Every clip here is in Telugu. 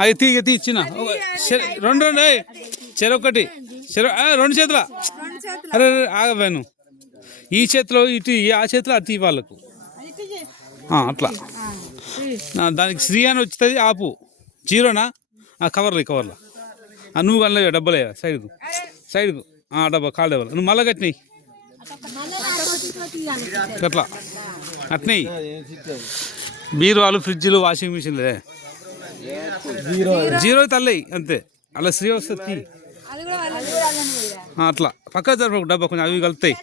అవి తీగ ఇచ్చిన రెండు రెండు చెరొకటి రెండు చేతుల అరే ఆగవేను ఈ చేతిలో ఇటు ఆ చేతిలో అటు వాళ్ళకు అట్లా దానికి శ్రీ అని వచ్చుతుంది ఆపు జీరోనా కవర్లో నువ్వు కన్నా డబ్బలే సైడ్కు డబ్బా కాళ్ళు డబ్బలు నువ్వు మళ్ళా కట్టినాయి అట్లా అట్నే బీరువాలు ఫ్రిడ్జ్లు వాషింగ్ మిషన్లే జీరో తల్లయి అంతే అలా శ్రీ వస్తుంది అట్లా పక్క జరపకు డబ్బా కొంచెం అవి కలుతాయి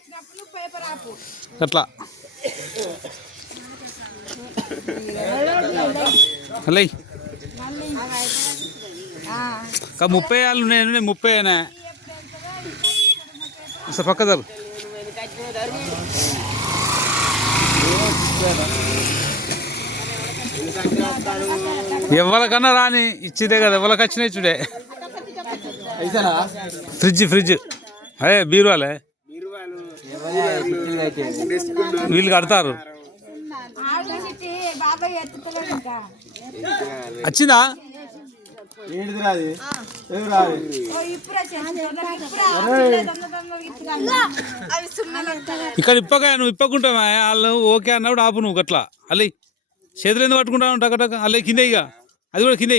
అట్లా అలా 30 ఏళ్ళు నేను 30 అయినా పక్క జరు ఎవరికన్నా రాని ఇచ్చిదే కదా ఎవరికి వచ్చినాయి చూడే ఫ్రిడ్జ్ అదే బీరువాలే వీళ్ళు కడతారు వచ్చిందా ఇక్కడ ఇప్పగా నువ్వు ఇప్పకుంటావా వాళ్ళు ఓకే అన్నప్పుడు ఆపు నువ్వు గట్లా అల్లీ చేతులు ఎందుకు పట్టుకుంటావు టక అల్లే కింద ఇక అది కూడా కింద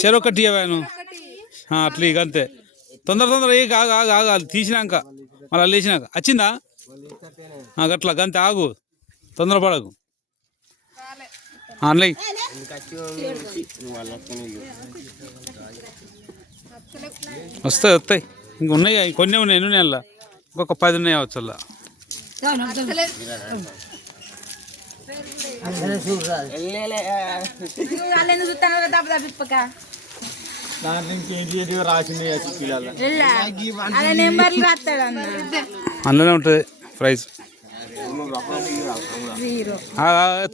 చెరొకటి ఇవ్వా నువ్వు అట్లా ఇక అంతే తొందర ఏ ఆగాలి తీసినాక మళ్ళీ లేచినాక వచ్చిందా గట్లా గంతే ఆగు తొందరపడకు ఆన్లైన్ వస్తాయి ఇంక ఉన్నాయి కొన్ని ఉన్నాయి ఎన్ని నెలల ఇంకొక 10 ఉన్నాయి అవచ్చు అలా అందులోనే ఉంటుంది ప్రైజ్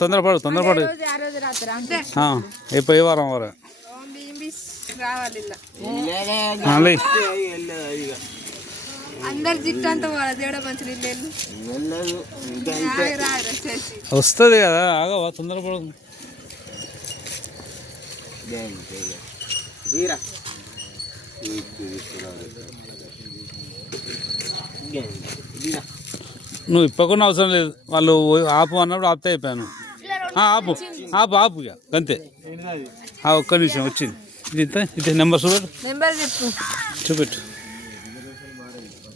తొందరపడు ఏ వారం వస్తుంది కదా ఆగవా తొందరపడు నువ్వు ఇప్పకుండా అవసరం లేదు వాళ్ళు ఆపు అన్నప్పుడు ఆపితే అయిపోయాను ఆపు ఇక అంతే ఒక్క నిమిషం వచ్చింది ఇది నెంబర్ చూపెట్టు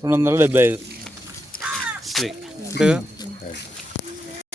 275 శ్రీ అంతేగా